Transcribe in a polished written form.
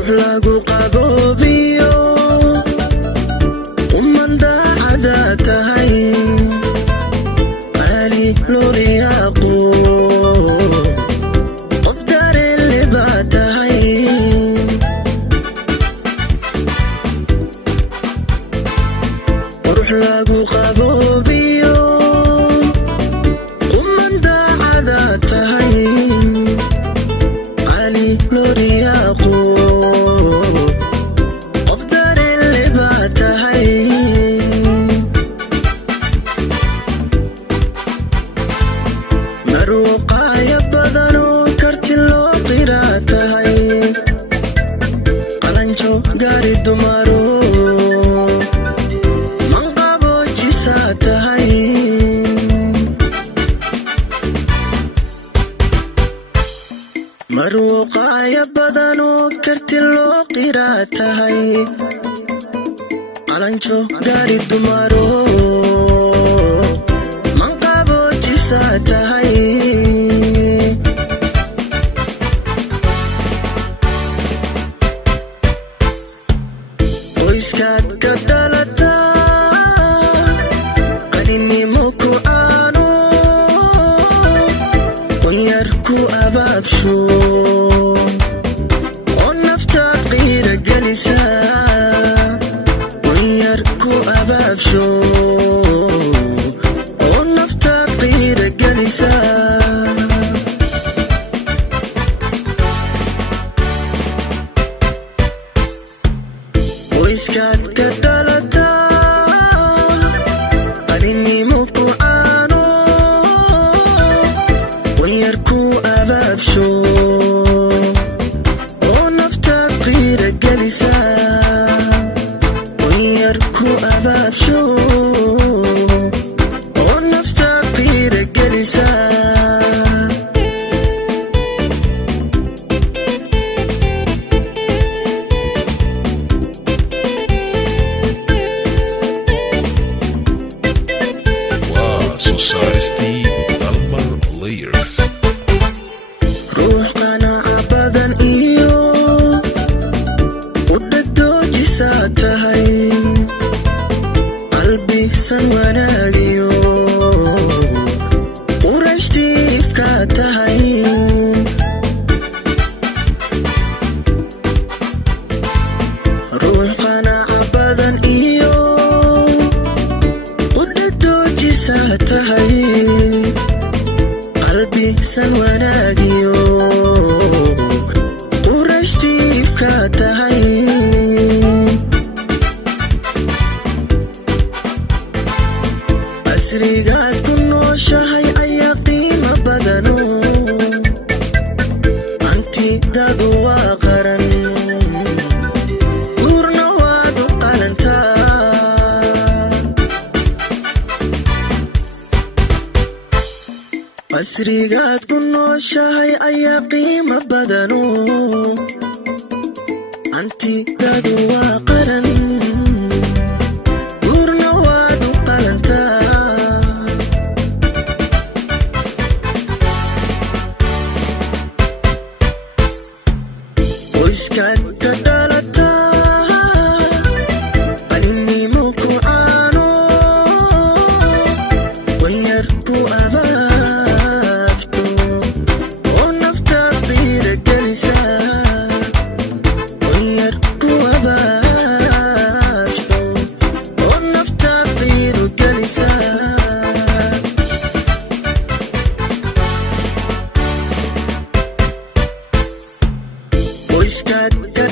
ruux lagu qaboobiyo umanda cada tahay qaali loo riyaaqo qof dareen leh baa tahay ruux lagu qaboobiyo umanda cada tahay qaali loo riyaaqo qof dareen leh baa tahay maruuqaaya badanoo karti loo qiraa tahay qalanjo gaari dumaro manqaboojisaa tahay maruuqaaya badanoo karti loo qiraa tahay qalanjo gaari dumaro manqaboojisaa tahay qoyskaad ka dhalataa qaninimo ku aano qunyar ku abaabsho oo naftaad qiira gelisa qunyar ku abaabsho oo naftaad qiira gelisa qoyskaad ka dhalataa qaninimo ku aano qunyar ku abaabsho oo naftaad qiira gelisa qunyar ku abaabsho oo naftaad qiira gelisa ruux qanaaca badan iyo udhadoojisaa tahay qalbisan wanaagiyo qurashtiifkaa tahay ruux qanaaca badan iyo udhadoojisaa tahay qalbisan wanaagiyo qurashtiifkaa tahay casrigaad ku nooshahay ayaa qiimo badano hantidaadu waa qaran guurna waad u qalantaa casrigaad ku nooshahay ayaa qiimo badano hantidaadu waa qaran guurna waad u qalantaa qoyskaad ka dhalataa qaninimo ku aano qunyar ku abaabsho oo naftaad qiira gelisa qunyar ku abaabsho oo naftaad qiira gelisa qoyskaad ka